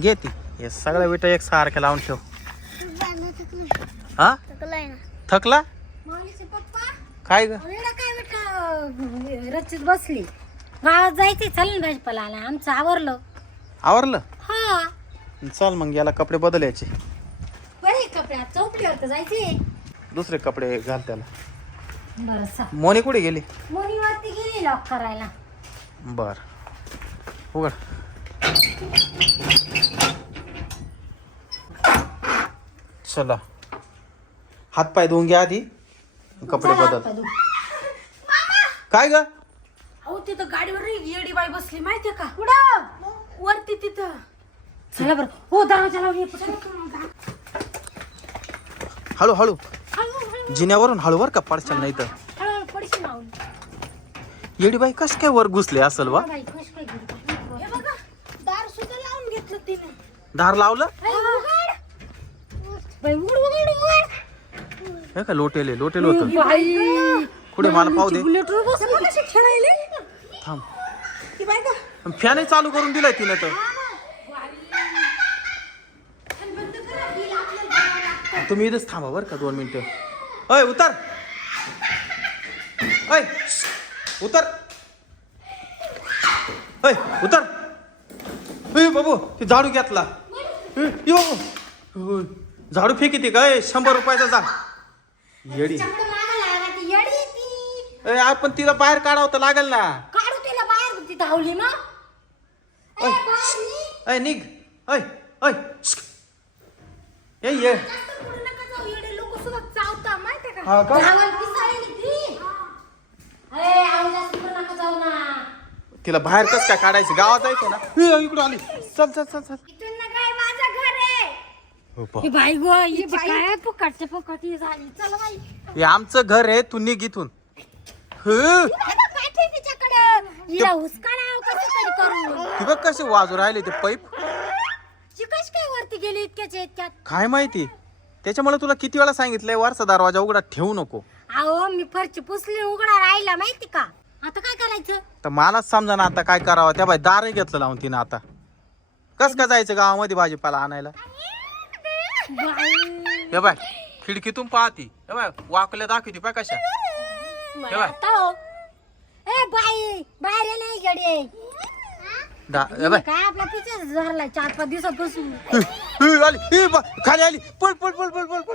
घे ती. हे सगळ्या विटा एक सारख्या लावून ठेव. हा? थकला? काय ग? रचित बसली. गावात जायचंय चल ना भाजीपाला आला आमचं आवरलं. आवरलं? हा. चल मग याला कपडे बदलायचे बरे तर जायचे दुसरे कपडे घाल त्याला. बरं सा मोनी कुठे गेली? मोनीवरती गेली लॉक करायला. बर. उघड. चला. हात पाय धुवून घ्या आधी. कपडे बदल. काय ग? अहो तिथं गाडीवर येडी बाई बसली माहितीये का? कुठं वरती तिथं. चला बरं. हो दरवाजा लावून ये. हळू हळू. जिन्यावरून हळू. वर का पडशाल नाही तर? माऊली. येडीबाई कस काय वर घुसले असल वा बाई, कशी काय गेली? हे बघा दार सुद्धा धार लावलं. हे का लोटेले लोटेल होत. कुठे मला पाहू दे. थांब. का? फॅनही चालू करून दिलाय तिने तर. तुम्ही इथेच थांबा बरं का दोन मिनिटं. अय उतर. अय उतर. अय उतर. अय बाबू ते झाडू घेतला. बाबू होय. झाडू फेकी काय शंभर रुपयाचा जा येडी. आहे ती. आपण तिला बाहेर काढावं तर लागेल ना. काढू तिला बाहेर ती धावली ना. ए, ओय. बाहेर निघ. अय अय ये ये. जास्त पुढे नका जाऊ येडे लोक सुद्धा चावता माहितीये का? हा का? धावायला पिसाळली ती. ए, आवाज जास्त करू नका जाऊ ना. तिला बाहेर कस काय काढायचं? गावात जायचं ना. ए, इकडं आली. चल चल चल चल. इथून ना काय माझं घर आहे. हो, पहा. ही बाई गो हिची काय फुकटचे फुकटी झाली. चल बाई. हे आमचं घर आहे तू निघ इथून. ह, आता तिच्याकडं. हिला कसं तरी करून. ती बघ कशी वाजू राहिले ते कशी काय वरती गेली इतक्याच्या इतक्यात? काय माहिती? त्याच्यामुळे तुला किती वेळा सांगितलंय वरचा दरवाजा उघडा ठेवू नको. अहो मी फरची पुसली उघडा राहिला माहिती का? आता काय करायचं? तर मलाच समजा ना आता काय करावं. त्या बाई दारही घेतलं लावून तिनं आता. कस का जायचं गावामध्ये भाजीपाला आणायला? बाई. हे बाय खिडकीतून पाहती. हे बाय वाकल्या दाखवती पाय कशा. हे बाय. आता हो. ए बाई बाहेर ये नाही गडे दा हे बाय. काय आपला झाला चार पाच दिवसापासून. हि, हि, आली. हि, बा- खाली आली. पळ पळ पळ पळ पळ पळ.